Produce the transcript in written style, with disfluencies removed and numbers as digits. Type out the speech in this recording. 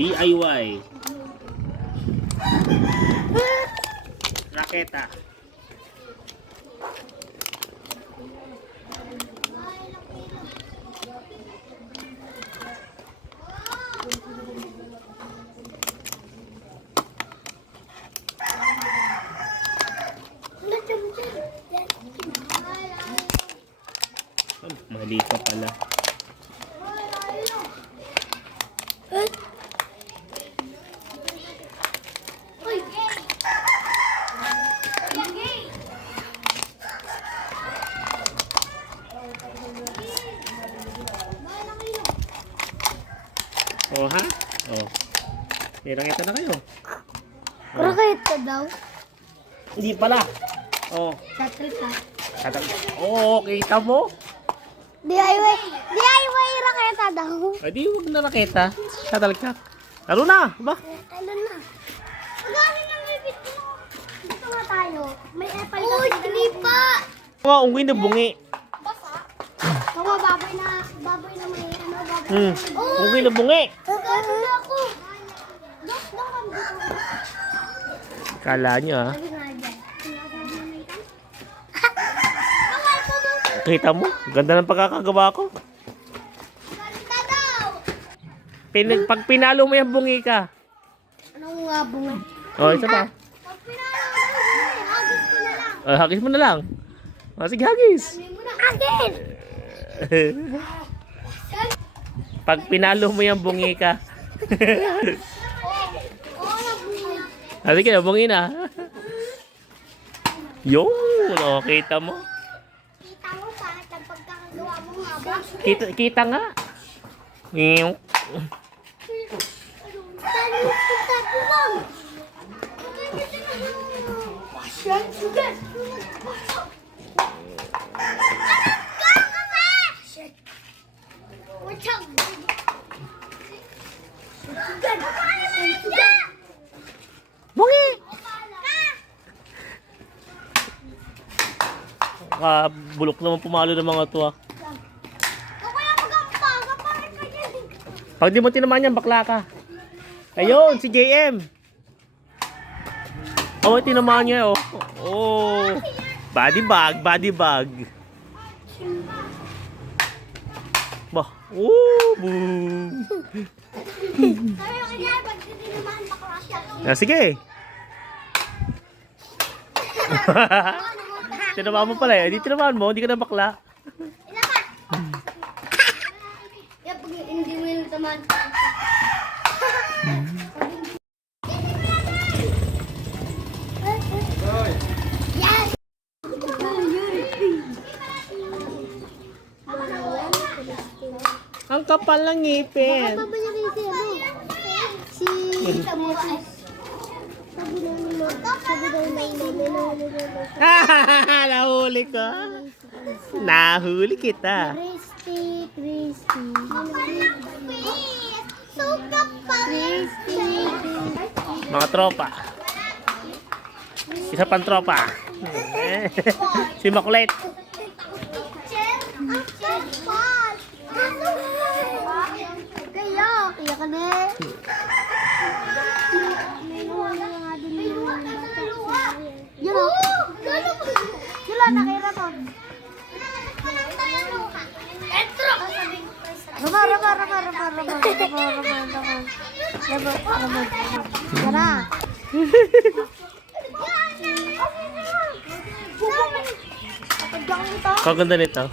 DIY. Raketa. Mali ka pala. Oh ha? Oh. Raketa na kayo. Raketa daw. Hindi pala. Oh. Oh, kita mo? DIY raketa daw. Ay, di huwag na raketa. Shuttle-cock. Laro na, ba? Kailan na? Magaling lang may bit mo. Dito nga tayo. May apple kasi. Uy, hindi pa. Mga unggoy na bungi. Basa? Mga baboy na may ano, baboy. Unggoy na bungi. Gagano na ako. Dos na kami. Kala nyo, ha? Sabi nga dyan. Kita mo? Ganda ng pagkakagawa ko. Ganda daw. Pag pinalo mo yung bungi ka. Anong nga bunga? Oh, isa pa. Pag pinalo mo daw, hagis ko na lang. Oh, hagis mo na lang. Oh, sige, hagis. Sabi mo na, hagis! Pag pinalo mo yung bungi ka. Oo, nabunga. Ah, sige, bungi na. Yun, oh, kita mo. Kita mo, pangit ang pagkakagawa mo nga ba? Kita nga. Meow. Tapo lang! Pasyan, sugat! Bungi! Bulok naman pumalo ng mga to, ah. Pag di mo tinamaan yan, bakla ka. Ayun, si JM. Oh, tinamaan niya, oh. Oh. Body bag, body bag. Bah. Oh, boom. Ah, sige. Tinamaan mo pala, eh. Di tinamaan mo, hindi ka na bakla. Hindi mo yung taman. Yes! Ang kapal ng ngipin. Baka ba niya kasi ano? Si Tita Moses. Sabi daw Nahuli ko. Nahuli kita. Crispy. Suka pa. Crispy. Mga tropa. Isa pang tropa. Si Makulit. Kaya ka na. Yun o. Sila nakiraton. Rama. Tara. Kaganda nito.